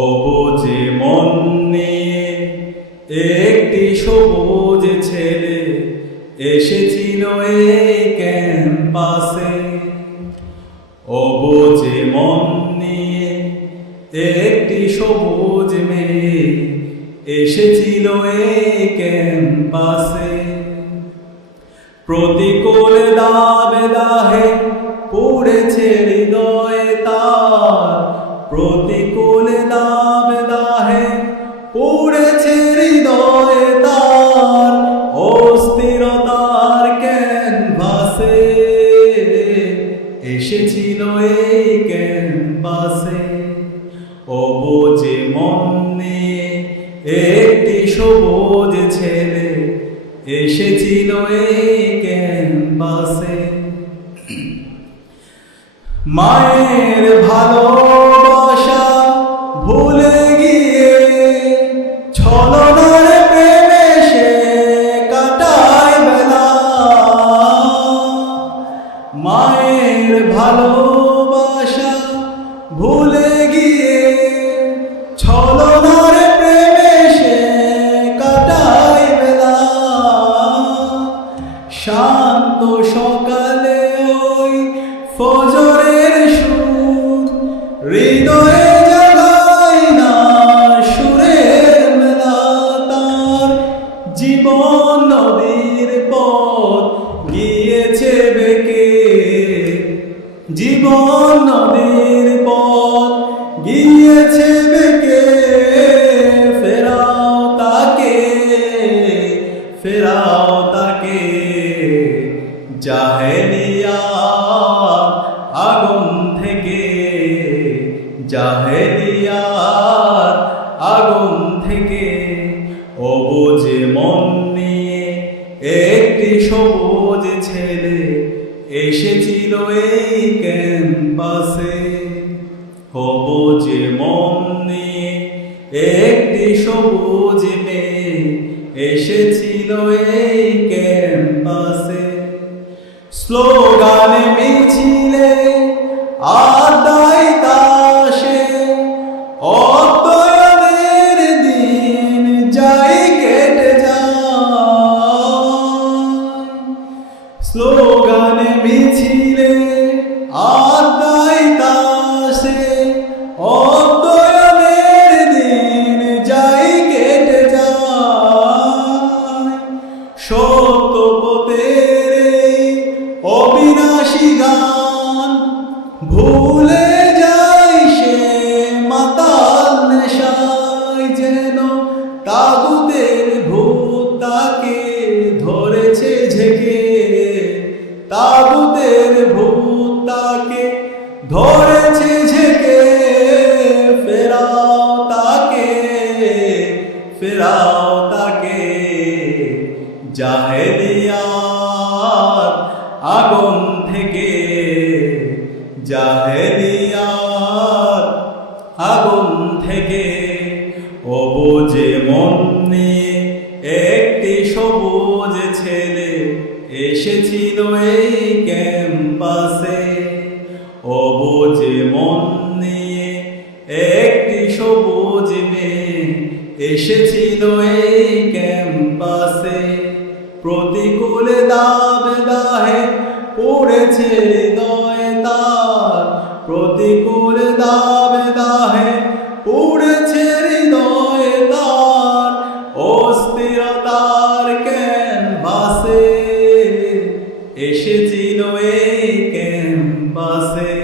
অবুঝে মন নিয়ে একটি সবুজ ছেলে এসেছিল এই ক্যাম্পাসে। অবুঝে মন নিয়ে একটি সবুজ মেয়ে এসেছিল এই ক্যাম্পাসে। প্রতিকূল দাবে দাহে পড়েছে হৃদয়ে তার, প্রতিকূল দাবে দাহে পড়েছে হৃদয়ে তার, অস্থিরতার ক্যানভাসে এসেছিল এই ক্যাম্পাসে। অবুঝে মন নিয়ে একটি সবুজ ছেলে এসেছিল এই ক্যাম্পাসে। মায়ের ভালোবাসা ভুলে গিয়ে ছলনার প্রেমে সে কাটায় বেলা। মায়ের ভালোবাসা ভুলে গিয়ে ছলনার প্রেমে সে কাটায় বেলা। শান্ত সকালে ওই ফজরের সুর হৃদয়ে জাগায় না সুরের মেলা। তার জীবন নদীর পথ গিয়েছে বেঁকে, জীবন নদীর পথ গিয়েছে বেঁকে। ফেরাও তাকে, ফেরাও তাকে জাহেলিয়াত আগুন থেকে, জাহেলিয়াত আগুন থেকে। অবুঝে মন নিয়ে একটি সবুজ ছেলে এসেছিল এই ক্যাম্পাসে। অবুঝে মন নিয়ে একটি সবুজ মেয়ে এসেছিল এই ক্যাম্পাসে। স্লোগানে মিছিলে আড্ডায় তাসে অধ্যয়নের দিন যাই কেটে যায়। স্লোগানে মিছিলে আড্ডায় তাসে অধ্যয়নের দিন যাই কেটে যায়। সত্য পথের অবিনাশী গান ভুলে যায় সে মাতাল নেশায়। যেন তাগুতের ভূত তাকে ধরেছে ঝেঁকে, তাগুতের ভূত তাকে ধরেছে ঝেঁকে। ফেরাও তাকে, ফেরাও তাকে জাহেলিয়াত আগুন থেকে, জাহেলিয়াত আগুন থেকে। অবুঝে মন নিয়ে একটি সবুজ ছেলে এসেছিল এই ক্যাম্পাসে। অবুঝে মন নিয়ে একটি সবুজ মেয়ে এসেছিল এই ক্যাম্পাসে। প্রতিকূল দাবে দাহে পড়েছে হৃদয়ে তার, প্রতিকূল দাবে দাহে পড়েছে হৃদয়ে তার, অস্থিরতার ক্যানভাসে এসেছিল এই ক্যাম্পাসে।